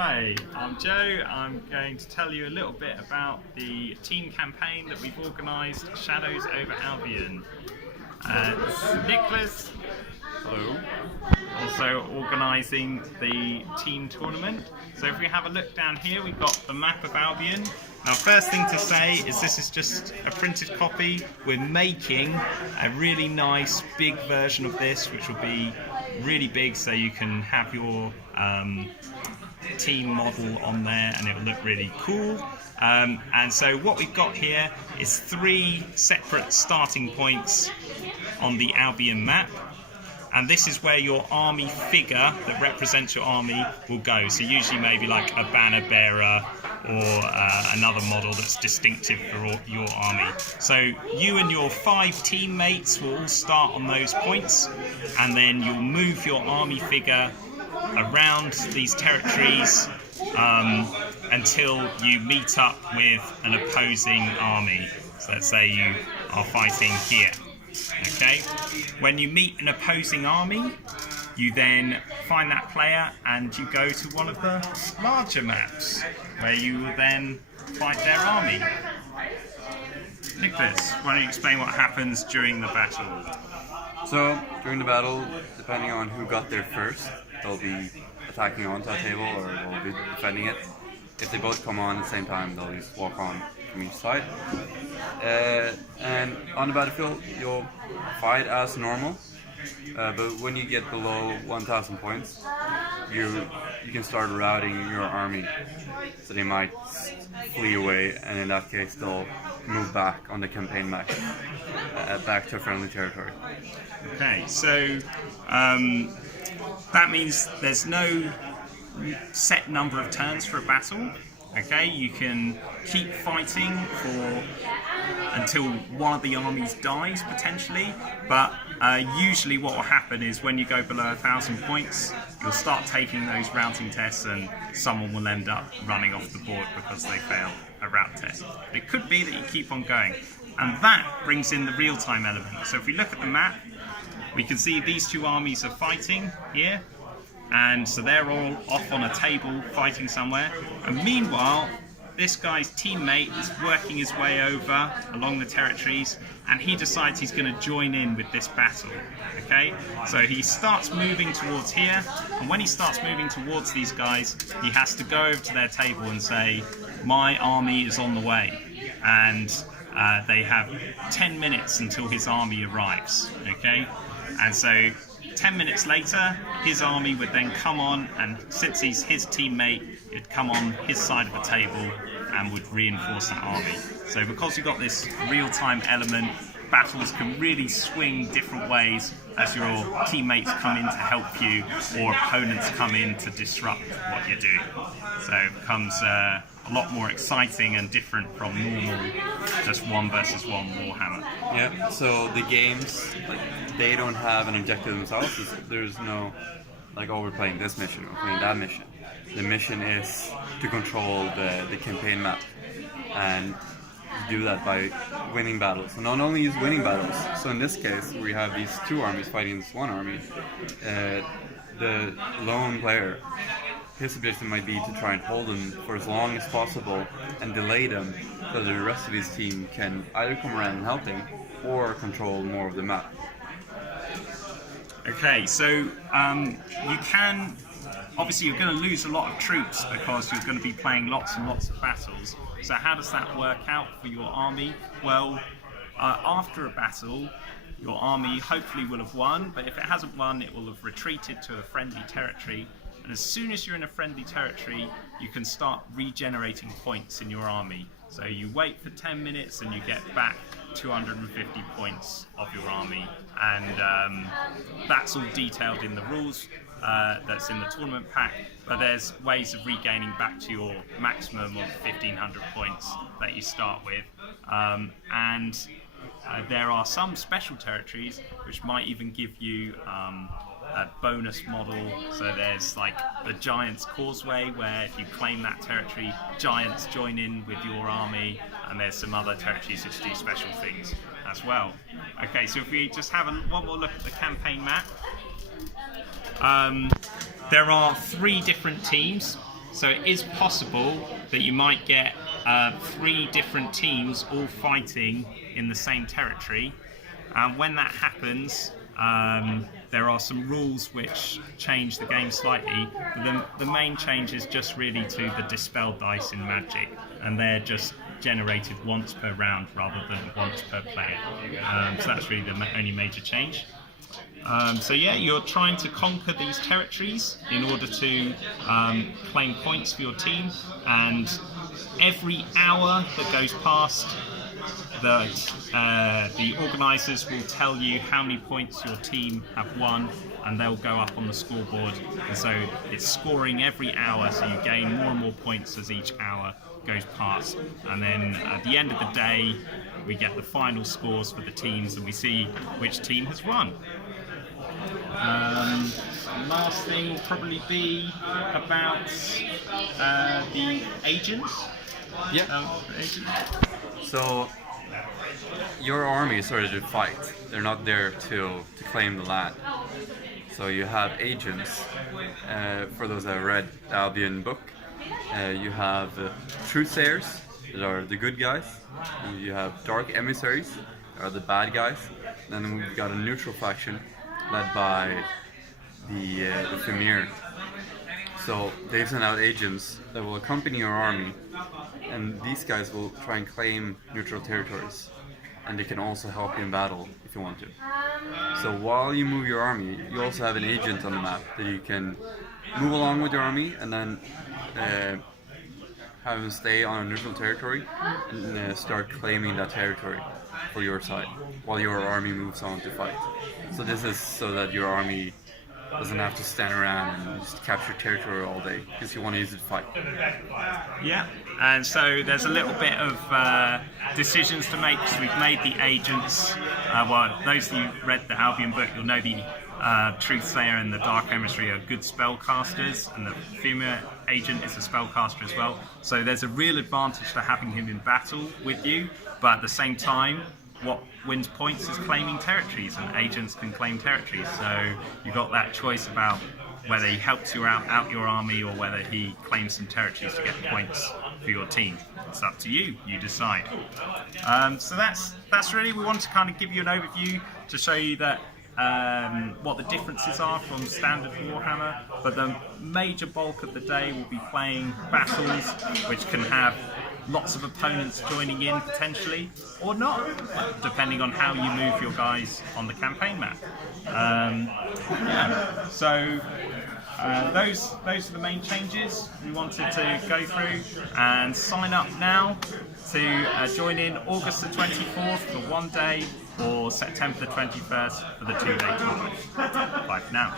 Hi, I'm Joe. I'm going to tell you a little bit about the team campaign that we've organised, Shadows over Albion. Niklas, hello, also organising the team tournament. So if we have a look down here, we've got the map of Albion. Now, first thing to say is this is just a printed copy. We're making a really nice big version of this, which will be really big, so you can have your team model on there and it will look really cool. And so what we've got here is 3 separate starting points on the Albion map, and this is where your army figure that represents your army will go. So usually maybe like a banner bearer or another model that's distinctive for your army. So you and your 5 teammates will all start on those points, and then you'll move your army figure around these territories until you meet up with an opposing army. So let's say you are fighting here. Okay, when you meet an opposing army, you then find that player and you go to one of the larger maps where you will then fight their army. Niklas, why don't you explain what happens during the battle? So, during the battle, depending on who got there first, they'll be attacking onto a table or they'll be defending it. If they both come on at the same time, they'll just walk on from each side. And on the battlefield, you'll fight as normal, but when you get below 1,000 points, you can start routing your army. So they might flee away, and in that case, they'll move back on the campaign map, back to friendly territory. Okay, so that means there's no set number of turns for a battle. Okay, you can keep fighting until one of the armies dies potentially, but usually what will happen is when you go below 1,000 points, you'll start taking those routing tests and someone will end up running off the board because they failed a route test. It could be that you keep on going, and that brings in the real-time element. So if we look at the map, we can see these 2 armies are fighting here. And so they're all off on a table fighting somewhere, and meanwhile this guy's teammate is working his way over along the territories, and he decides he's going to join in with this battle. Okay, so he starts moving towards here, and when he starts moving towards these guys, he has to go over to their table and say, my army is on the way, and they have 10 minutes until his army arrives. Okay, and so 10 minutes later, his army would then come on, and since he's his teammate, it'd come on his side of the table and would reinforce that army. So because you've got this real-time element, battles can really swing different ways as your teammates come in to help you or opponents come in to disrupt what you're doing. So it becomes a lot more exciting and different from normal just 1 versus 1 Warhammer. Yeah, so the games, they don't have an objective themselves. There's no, oh, we're playing this mission, we're playing that mission. The mission is to control the campaign map, and do that by winning battles. And not only is winning battles, so in this case, we have these 2 armies fighting this 1 army. The lone player, his objective might be to try and hold them for as long as possible and delay them so the rest of his team can either come around and help him or control more of the map. Okay, so you can, obviously you're going to lose a lot of troops because you're going to be playing lots and lots of battles. So how does that work out for your army? Well, after a battle, your army hopefully will have won, but if it hasn't won, it will have retreated to a friendly territory. And as soon as you're in a friendly territory, you can start regenerating points in your army. So you wait for 10 minutes and you get back 250 points of your army. And that's all detailed in the rules that's in the tournament pack. But there's ways of regaining back to your maximum of 1,500 points that you start with. There are some special territories which might even give you a bonus model. So there's like the Giants Causeway, where if you claim that territory, giants join in with your army, and there's some other territories which do special things as well. Okay, so if we just have one more look at the campaign map. There are 3 different teams So it is possible that you might get 3 different teams all fighting in the same territory. And when that happens, there are some rules which change the game slightly. The main change is just really to the dispel dice in Magic, and they're just generated once per round rather than once per player. So that's really the only major change. So yeah, you're trying to conquer these territories in order to claim points for your team, and every hour that goes past, the organisers will tell you how many points your team have won, and they'll go up on the scoreboard. And so it's scoring every hour, so you gain more and more points as each hour goes past. And then at the end of the day, we get the final scores for the teams, and we see which team has won. Last thing will probably be about the agents. Yeah. Agents. So your army is sort of to fight. They're not there to claim the land. So you have agents. For those that have read the Albion book, you have truthsayers, that are the good guys. And you have dark emissaries, that are the bad guys. And then we've got a neutral faction led by the Femir. So they send out agents that will accompany your army, and these guys will try and claim neutral territories, and they can also help you in battle if you want to. So while you move your army, you also have an agent on the map that you can move along with your army, and then have them stay on a neutral territory and start claiming that territory for your side while your army moves on to fight. So this is so that your army doesn't have to stand around and just capture territory all day, because you want to use it to fight. Yeah, and so there's a little bit of decisions to make. So we've made the agents. Well, those of you who read the Albion book, you'll know the Truthsayer and the Dark Emissary are good spellcasters, and the Femir agent is a spellcaster as well. So there's a real advantage to having him in battle with you, but at the same time, what wins points is claiming territories, and agents can claim territories. So you've got that choice about whether he helps you out your army, or whether he claims some territories to get points for your team. It's up to you. You decide. So that's really, we want to kind of give you an overview to show you that what the differences are from standard Warhammer. But the major bulk of the day will be playing battles, which can have lots of opponents joining in potentially, or not, depending on how you move your guys on the campaign map. So those are the main changes we wanted to go through, and sign up now to join in August the 24th for 1 day, or September the 21st for the 2-day tournament. Bye for now.